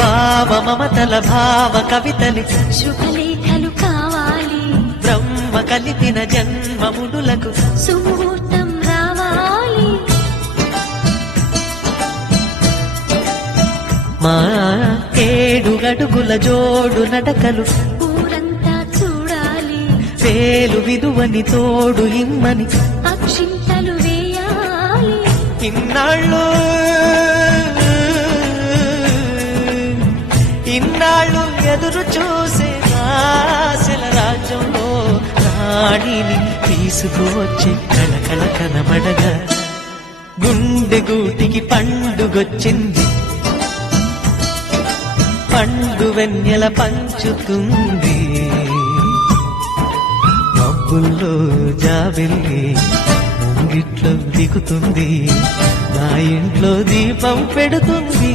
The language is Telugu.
భావ మమతల భావ కవితలి శుభలేఖలు కావాలి, బ్రహ్మ కలిపిన జన్మమునులకు సుముహూర్తం రావాలి. మా 7 అడుగుల జోడు నడకలు ఊరంతా చూడాలి, వేలు విలువని తోడు ఇమ్మని అక్షింతలు వేయాలి. ఇన్నాళ్ళు ఎదురు చూసే ఆశల రాజ్యంలో రాణిని తీసుకువచ్చి కళకళ కనబడగా గుండె గూటికి పండుగొచ్చింది, పండు వెన్నెల పంచుతుంది. మబ్బుల్లో జాబిల్లి ముంగిట్లో దిగుతుంది, నా ఇంట్లో దీపం పెడుతుంది.